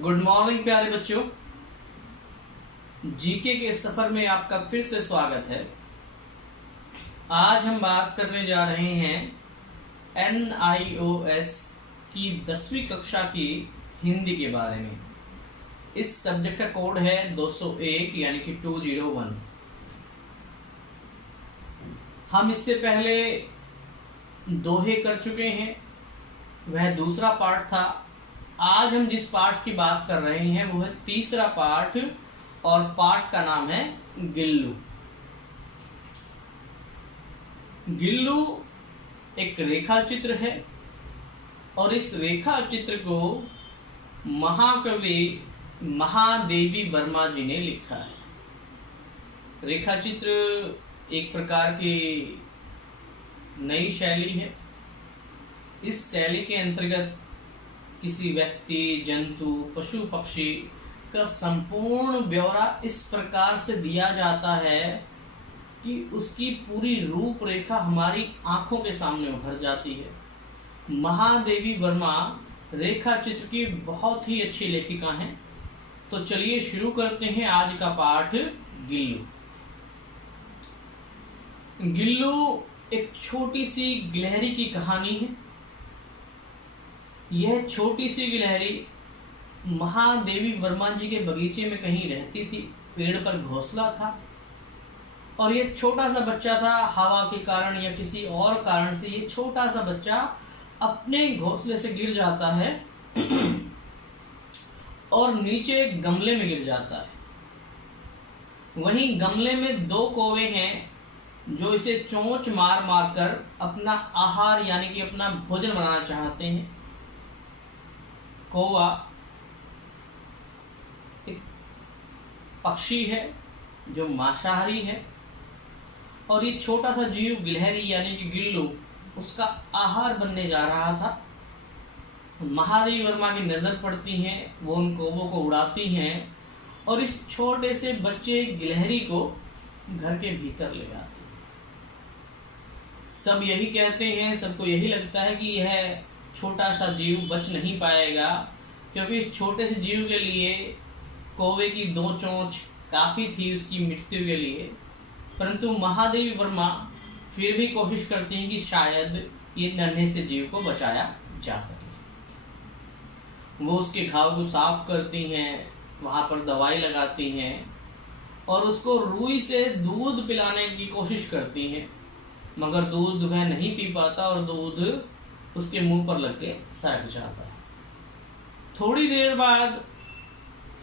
Good morning प्यारे बच्चों। GK के सफर में आपका फिर से स्वागत है। आज हम बात करने जा रहे हैं NIOS की 10वीं कक्षा की हिंदी के बारे में। इस सब्जेक्ट का कोड है 201 यानी कि 201। हम इससे पहले दोहे कर चुके हैं, वह दूसरा पार्ट था। आज हम जिस पाठ की बात कर रहे हैं वो है तीसरा पाठ, और पाठ का नाम है गिल्लू। गिल्लू एक रेखा चित्र है और इस रेखा चित्र को महाकवि महादेवी वर्मा जी ने लिखा है। रेखा चित्र एक प्रकार की नई शैली है। इस शैली के अंतर्गत किसी व्यक्ति, जंतु, पशु पक्षी का संपूर्ण ब्यौरा इस प्रकार से दिया जाता है कि उसकी पूरी रूपरेखा हमारी आंखों के सामने उभर जाती है। महादेवी वर्मा रेखा चित्र की बहुत ही अच्छी लेखिका हैं। तो चलिए शुरू करते हैं आज का पाठ गिल्लू। गिल्लू एक छोटी सी गिलहरी की कहानी है। यह छोटी सी गिलहरी महादेवी वर्मा जी के बगीचे में कहीं रहती थी। पेड़ पर घोंसला था और यह छोटा सा बच्चा था। हवा के कारण या किसी और कारण से ये छोटा सा बच्चा अपने घोंसले से गिर जाता है और नीचे एक गमले में गिर जाता है। वहीं गमले में दो कौवे हैं जो इसे चोंच मार मार कर अपना आहार यानी कि अपना भोजन बनाना चाहते हैं। कौवा एक पक्षी है जो मांसाहारी है और ये छोटा सा जीव गिलहरी यानी कि गिल्लू उसका आहार बनने जा रहा था। महादेवी वर्मा की नजर पड़ती है, वो उन कौवों को उड़ाती हैं और इस छोटे से बच्चे गिलहरी को घर के भीतर ले आते हैं। सब यही कहते हैं, सबको यही लगता है कि यह छोटा सा जीव बच नहीं पाएगा, क्योंकि इस छोटे से जीव के लिए कौवे की दो चोंच काफ़ी थी उसकी मृत्यु के लिए। परंतु महादेवी वर्मा फिर भी कोशिश करती हैं कि शायद ये नन्हे से जीव को बचाया जा सके। वो उसके घाव को साफ करती हैं, वहाँ पर दवाई लगाती हैं और उसको रुई से दूध पिलाने की कोशिश करती हैं, मगर दूध वह नहीं पी पाता और दूध उसके मुंह पर लग के सड़ जाता है। थोड़ी देर बाद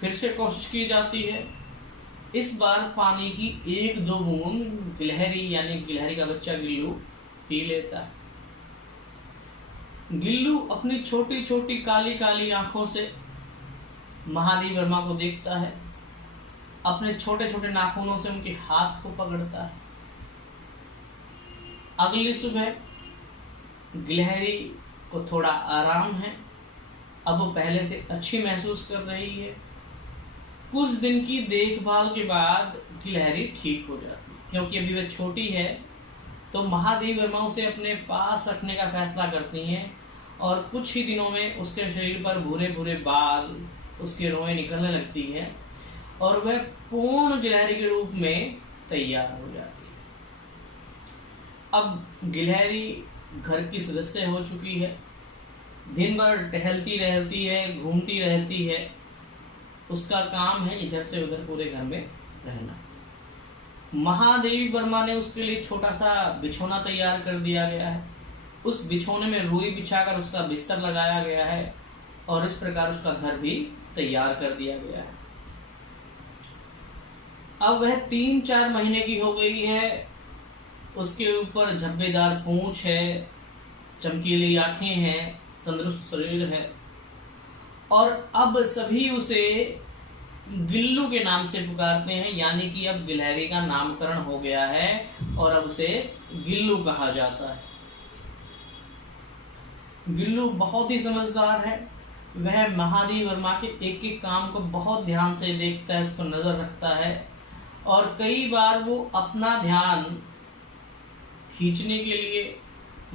फिर से कोशिश की जाती है। इस बार पानी की एक दो बूंद गिलहरी यानी गिलहरी का बच्चा गिल्लू पी लेता है। गिल्लू अपनी छोटी छोटी काली काली आंखों से महादेवी वर्मा को देखता है, अपने छोटे छोटे नाखूनों से उनके हाथ को पकड़ता है। अगली सुबह गिलहरी को थोड़ा आराम है, अब वो पहले से अच्छी महसूस कर रही है। कुछ दिन की देखभाल के बाद गिलहरी ठीक हो जाती है। क्योंकि अभी वह छोटी है तो महादेवी वर्मा उसे अपने पास रखने का फैसला करती हैं और कुछ ही दिनों में उसके शरीर पर भूरे भूरे बाल, उसके रोएं निकलने लगती हैं और वह पूर्ण गिलहरी के रूप में तैयार हो जाती है। अब गिलहरी घर की सदस्य हो चुकी है, दिन भर टहलती रहती है, घूमती रहती है। उसका काम है इधर से उधर पूरे घर में रहना। महादेवी वर्मा ने उसके लिए छोटा सा बिछौना तैयार कर दिया गया है। उस बिछौने में रुई बिछाकर उसका बिस्तर लगाया गया है और इस प्रकार उसका घर भी तैयार कर दिया गया है। अब वह 3-4 महीने की हो गई है। उसके ऊपर झब्बेदार पूंछ है, चमकीली आंखें हैं, तंदुरुस्त शरीर है और अब सभी उसे गिल्लू के नाम से पुकारते हैं, यानी कि अब गिलहरी का नामकरण हो गया है और अब उसे गिल्लू कहा जाता है। गिल्लू बहुत ही समझदार है। वह महादेवी वर्मा के एक एक काम को बहुत ध्यान से देखता है, उस पर नजर रखता है और कई बार वो अपना ध्यान खींचने के लिए,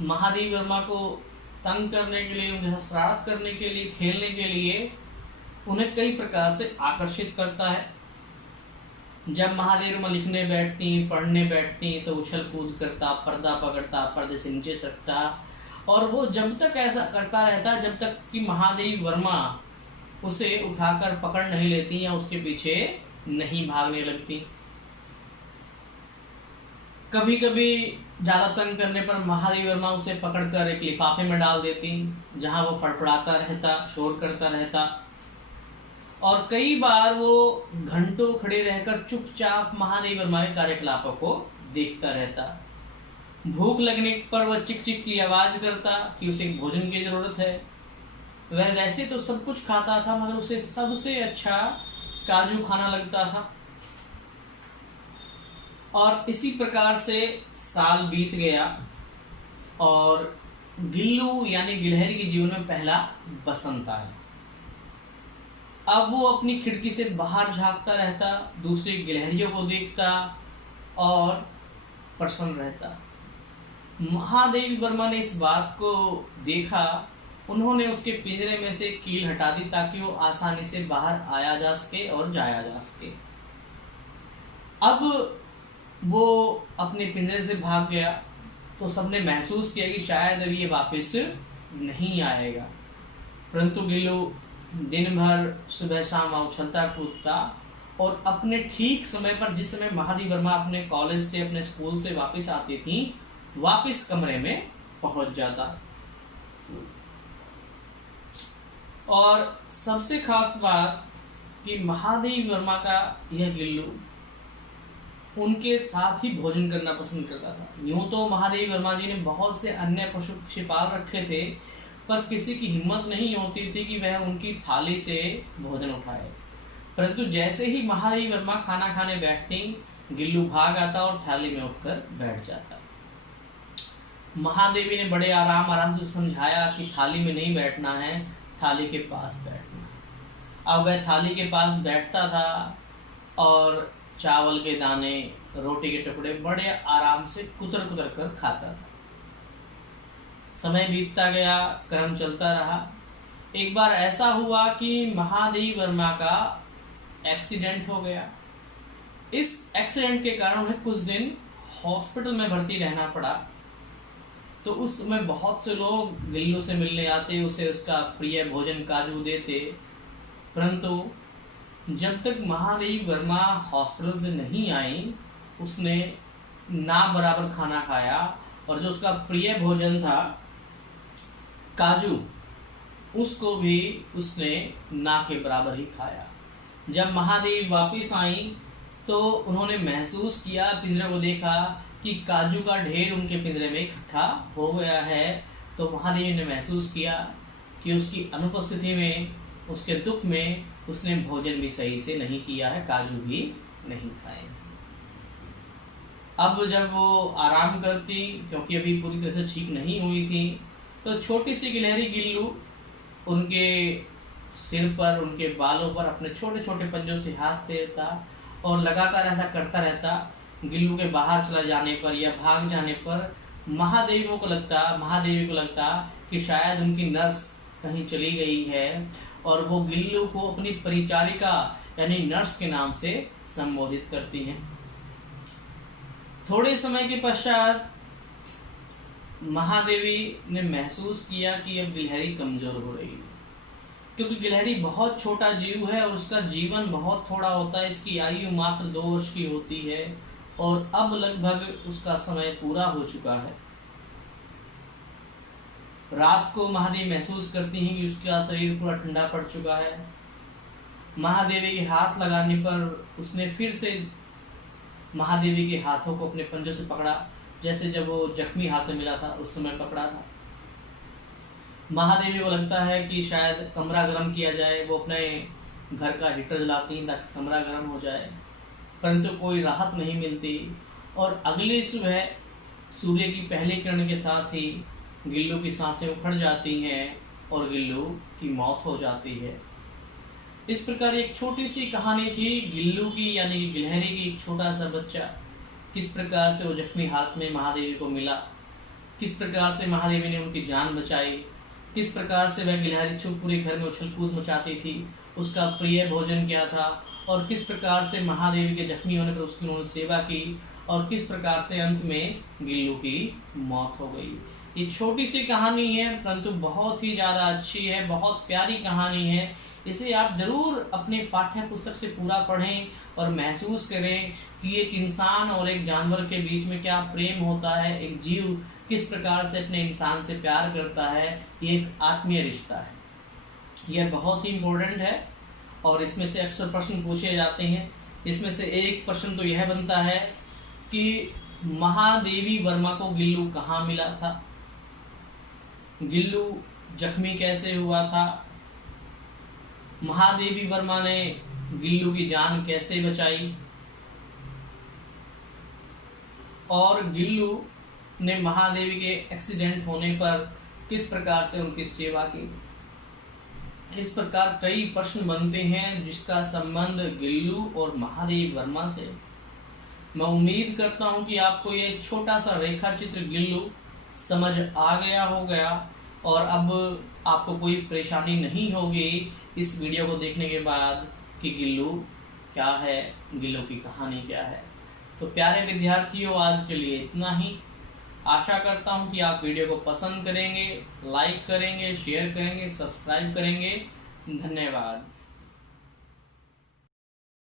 महादेवी वर्मा को तंग करने के लिए, उन्हें शरारत करने के लिए, खेलने के लिए उन्हें कई प्रकार से आकर्षित करता है। जब महादेवी वर्मा लिखने बैठती, पढ़ने बैठती तो उछल कूद करता, पर्दा पकड़ता, पर्दे से नीचे सरकता, और वो जब तक ऐसा करता रहता जब तक कि महादेवी वर्मा उसे उठाकर पकड़ नहीं लेती या उसके पीछे नहीं भागने लगती। कभी कभी ज्यादा तंग करने पर महादेवी वर्मा उसे पकड़कर एक लिफाफे में डाल देती, जहां वो फड़फड़ाता रहता, शोर करता रहता। और कई बार वो घंटों खड़े रहकर चुपचाप महादेवी वर्मा के कार्यकलापों को देखता रहता। भूख लगने पर वह चिक चिक की आवाज करता कि उसे भोजन की जरूरत है। वह वैसे तो सब कुछ खाता था, मगर उसे सबसे अच्छा काजू खाना लगता था। और इसी प्रकार से साल बीत गया और गिल्लू यानी गिलहरी के जीवन में पहला बसंत आया। अब वो अपनी खिड़की से बाहर झांकता रहता, दूसरी गिलहरियों को देखता और प्रसन्न रहता। महादेवी वर्मा ने इस बात को देखा। उन्होंने उसके पिंजरे में से कील हटा दी ताकि वो आसानी से बाहर आया जा सके और जाया जा सके। अब वो अपने पिंजरे से भाग गया तो सबने महसूस किया कि शायद अब ये वापस नहीं आएगा। परंतु गिल्लू दिन भर सुबह शाम उछलता कूदता और अपने ठीक समय पर, जिस समय महादेवी वर्मा अपने कॉलेज से, अपने स्कूल से वापस आती थी, वापस कमरे में पहुंच जाता। और सबसे खास बात कि महादेवी वर्मा का यह गिल्लू उनके साथ ही भोजन करना पसंद करता था। यूं तो महादेवी वर्मा जी ने बहुत से अन्य पशु पक्षी पाल रखे थे, पर किसी की हिम्मत नहीं होती थी कि वह उनकी थाली से भोजन उठाए। परंतु जैसे ही महादेवी वर्मा खाना खाने बैठती, गिल्लू भाग आता और थाली में उठकर बैठ जाता। महादेवी ने बड़े आराम से समझाया कि थाली में नहीं बैठना है, थाली के पास बैठना। अब वह थाली के पास बैठता था और चावल के दाने, रोटी के टुकड़े बड़े आराम से कुतर कुतर कर खाता था। समय बीतता गया, क्रम चलता रहा। एक बार ऐसा हुआ कि महादेवी वर्मा का एक्सीडेंट हो गया। इस एक्सीडेंट के कारण उन्हें कुछ दिन हॉस्पिटल में भर्ती रहना पड़ा। तो उस समय बहुत से लोग गिल्लू से मिलने आते, उसे उसका प्रिय भोजन काजू देते। परंतु जब तक महादेवी वर्मा हॉस्पिटल से नहीं आई, उसने ना बराबर खाना खाया और जो उसका प्रिय भोजन था काजू, उसको भी उसने ना के बराबर ही खाया। जब महादेवी वापस आई तो उन्होंने महसूस किया, पिंजरे को देखा कि काजू का ढेर उनके पिंजरे में इकट्ठा हो गया है। तो महादेवी ने महसूस किया कि उसकी अनुपस्थिति में, उसके दुख में, उसने भोजन भी सही से नहीं किया है, काजू भी नहीं खाए। अब जब वो आराम करती, क्योंकि अभी पूरी तरह से ठीक नहीं हुई थी, तो छोटी सी गिलहरी गिल्लू उनके सिर पर, उनके बालों पर अपने छोटे छोटे पंजों से हाथ फेरता और लगातार ऐसा करता रहता। गिल्लू के बाहर चला जाने पर या भाग जाने पर महादेवी को लगता कि शायद उनकी नर्स कहीं चली गई है और वो गिल्लू को अपनी परिचारिका यानी नर्स के नाम से संबोधित करती हैं। थोड़े समय के पश्चात महादेवी ने महसूस किया कि अब गिलहरी कमजोर हो रही है, क्योंकि गिलहरी बहुत छोटा जीव है और उसका जीवन बहुत थोड़ा होता है। इसकी आयु मात्र 2 वर्ष की होती है और अब लगभग उसका समय पूरा हो चुका है। रात को महादेवी महसूस करती हैं कि उसका शरीर पूरा ठंडा पड़ चुका है। महादेवी के हाथ लगाने पर उसने फिर से महादेवी के हाथों को अपने पंजों से पकड़ा, जैसे जब वो जख्मी हाथ में मिला था उस समय पकड़ा था। महादेवी को लगता है कि शायद कमरा गर्म किया जाए। वो अपने घर का हीटर जलाती हैं ताकि कमरा गर्म हो जाए, परंतु कोई राहत नहीं मिलती। और अगली सुबह सूर्य की पहली किरण के साथ ही गिल्लू की सांसें उखड़ जाती हैं और गिल्लू की मौत हो जाती है। इस प्रकार एक छोटी सी कहानी थी गिल्लू की, यानी कि गिलहरी की एक छोटा सा बच्चा, किस प्रकार से वो जख्मी हाथ में महादेवी को मिला, किस प्रकार से महादेवी ने उनकी जान बचाई, किस प्रकार से वह गिलहरी छुप पूरे घर में उछल कूद मचाती थी उसका प्रिय भोजन क्या था, और किस प्रकार से महादेवी के जख्मी होने पर उसकी उन्होंने सेवा की, और किस प्रकार से अंत में गिल्लू की मौत हो गई। ये छोटी सी कहानी है परंतु बहुत ही ज़्यादा अच्छी है, बहुत प्यारी कहानी है। इसे आप ज़रूर अपने पाठ्य पुस्तक से पूरा पढ़ें और महसूस करें कि एक इंसान और एक जानवर के बीच में क्या प्रेम होता है, एक जीव किस प्रकार से अपने इंसान से प्यार करता है। ये एक आत्मीय रिश्ता है, यह बहुत ही इम्पोर्टेंट है और इसमें से अक्सर प्रश्न पूछे जाते हैं। इसमें से एक प्रश्न तो यह बनता है कि महादेवी वर्मा को गिल्लू कहाँ मिला था, गिल्लू जख्मी कैसे हुआ था, महादेवी वर्मा ने गिल्लू की जान कैसे बचाई, और गिल्लू ने महादेवी के एक्सीडेंट होने पर किस प्रकार से उनकी सेवा की। इस प्रकार कई प्रश्न बनते हैं जिसका संबंध गिल्लू और महादेवी वर्मा से। मैं उम्मीद करता हूं कि आपको ये छोटा सा रेखा चित्र गिल्लू समझ आ गया होगा और अब आपको कोई परेशानी नहीं होगी इस वीडियो को देखने के बाद कि गिल्लू क्या है, गिल्लू की कहानी क्या है। तो प्यारे विद्यार्थियों, आज के लिए इतना ही। आशा करता हूं कि आप वीडियो को पसंद करेंगे, लाइक करेंगे, शेयर करेंगे, सब्सक्राइब करेंगे। धन्यवाद।